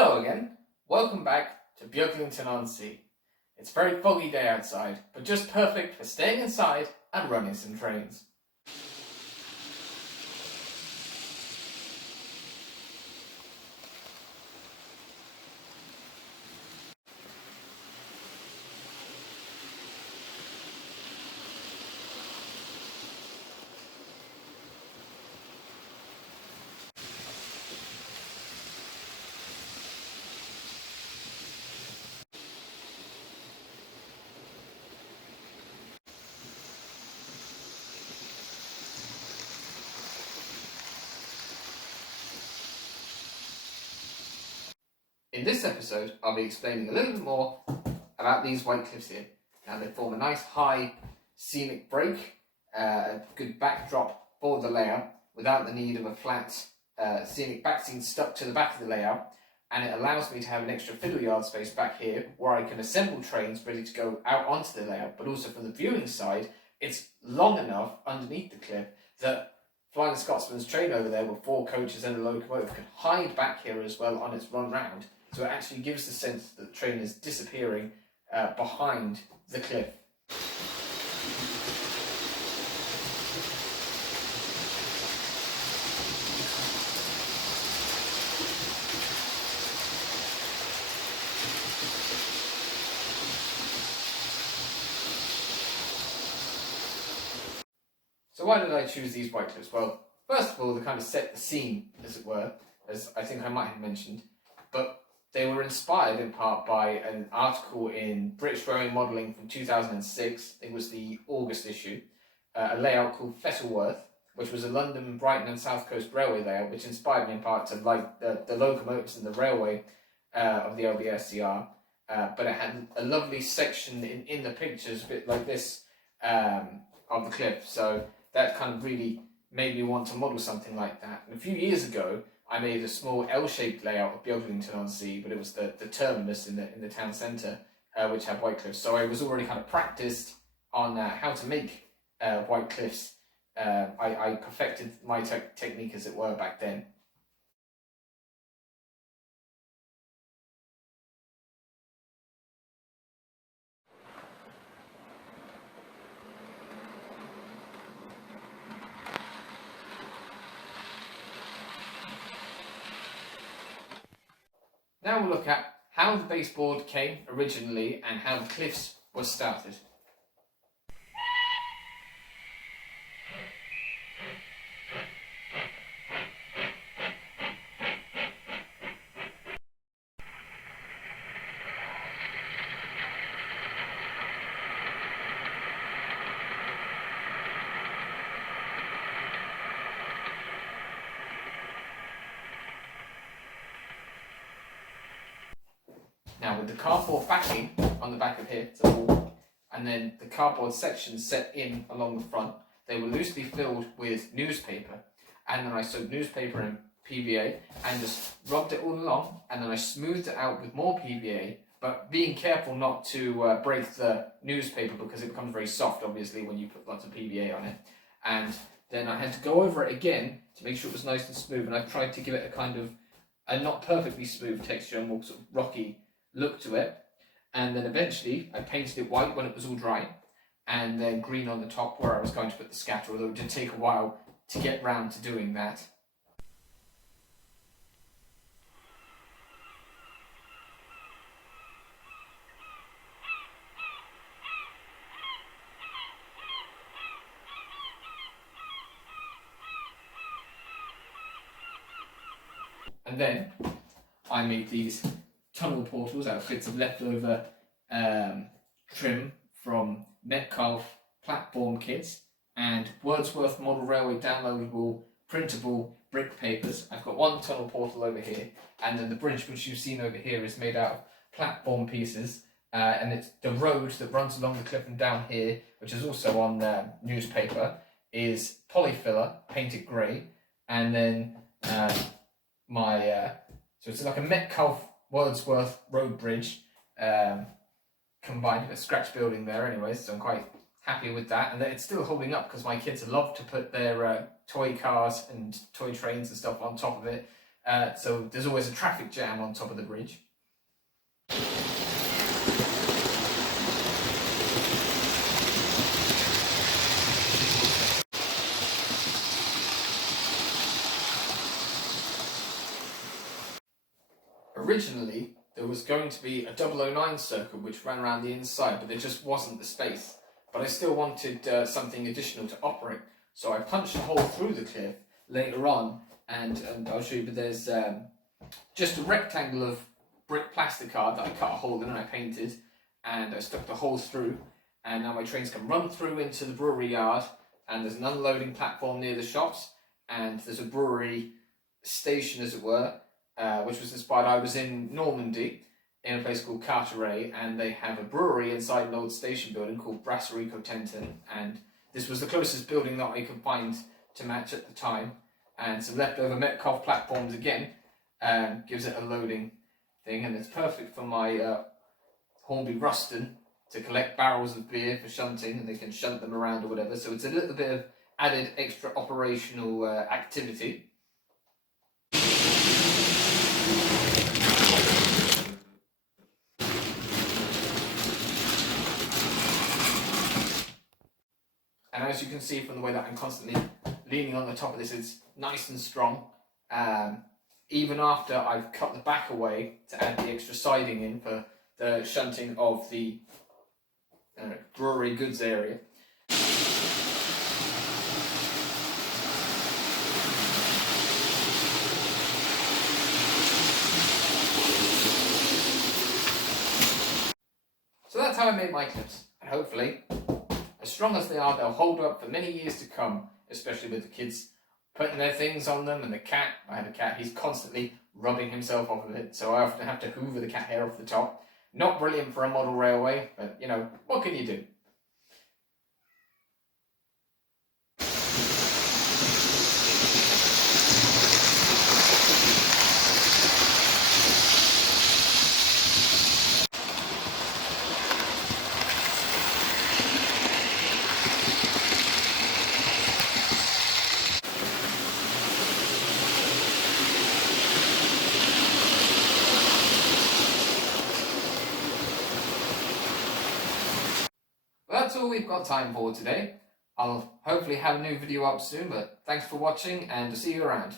Hello again, welcome back to Beaglington-On-Sea. It's a very foggy day outside, but just perfect for staying inside and running some trains. In this episode, I'll be explaining a little bit more about these white cliffs here. Now, they form a nice high scenic break, a good backdrop for the layout without the need of a flat scenic back scene stuck to the back of the layout, and it allows me to have an extra fiddle yard space back here where I can assemble trains ready to go out onto the layout, but also from the viewing side, it's long enough underneath the cliff that Flying Scotsman's train over there with 4 coaches and a locomotive can hide back here as well on its run round. So it actually gives the sense that the train is disappearing behind the cliff. So why did I choose these white cliffs? Well, first of all, they kind of set the scene, as it were, as I think I might have mentioned, but they were inspired in part by an article in British Railway Modelling from 2006, I think it was the August issue, a layout called Fettleworth, which was a London, Brighton and South Coast Railway layout, which inspired me in part to like the locomotives and the railway of the LBSCR, but it had a lovely section in the pictures, a bit like this, of the cliff, so that kind of really made me want to model something like that. And a few years ago, I made a small L-shaped layout of Beaglington-On-Sea, but it was the terminus in the town centre, which had white cliffs. So I was already kind of practiced on how to make white cliffs. I perfected my technique, as it were, back then. Now we'll look at how the baseboard came originally and how the cliffs were started. Now, with the cardboard backing on the back of here, the wall, and then the cardboard section set in along the front, they were loosely filled with newspaper, and then I sewed newspaper and PVA and just rubbed it all along, and then I smoothed it out with more PVA, but being careful not to break the newspaper because it becomes very soft, obviously, when you put lots of PVA on it. And then I had to go over it again to make sure it was nice and smooth, and I've tried to give it a kind of a not perfectly smooth texture, more sort of rocky look to it, and then eventually I painted it white when it was all dry, and then green on the top where I was going to put the scatter, although it did take a while to get round to doing that. And then I made these tunnel portals out of bits of leftover trim from Metcalfe platform kits and Wordsworth Model Railway downloadable printable brick papers. I've got one tunnel portal over here, and then the bridge which you've seen over here is made out of platform pieces, and it's the road that runs along the cliff and down here, which is also on newspaper, is polyfiller painted grey, and then so it's like a Metcalfe Wordsworth road bridge combined with a scratch building there anyway, so I'm quite happy with that. And then it's still holding up because my kids love to put their toy cars and toy trains and stuff on top of it, so there's always a traffic jam on top of the bridge. Originally, there was going to be a 009 circle which ran around the inside, but there just wasn't the space. But I still wanted something additional to operate, so I punched a hole through the cliff later on, and I'll show you, but there's just a rectangle of brick plasticard that I cut a hole in and I painted, and I stuck the holes through, and now my trains can run through into the brewery yard, and there's an unloading platform near the shops, and there's a brewery station, as it were, which was inspired. I was in Normandy in a place called Carteret, and they have a brewery inside an old station building called Brasserie Cotentin, and this was the closest building that I could find to match at the time, and some leftover Metcalfe platforms again gives it a loading thing, and it's perfect for my Hornby Ruston to collect barrels of beer for shunting, and they can shunt them around or whatever, so it's a little bit of added extra operational activity. And as you can see from the way that I'm constantly leaning on the top of this, it's nice and strong. Even after I've cut the back away to add the extra siding in for the shunting of the brewery goods area. So that's how I made my clips, and hopefully, as strong as they are, they'll hold up for many years to come, especially with the kids putting their things on them, and the cat. I have a cat, he's constantly rubbing himself off of it, so I often have to hoover the cat hair off the top. Not brilliant for a model railway, but you know, what can you do? That's all we've got time for today. I'll hopefully have a new video up soon, but thanks for watching and see you around.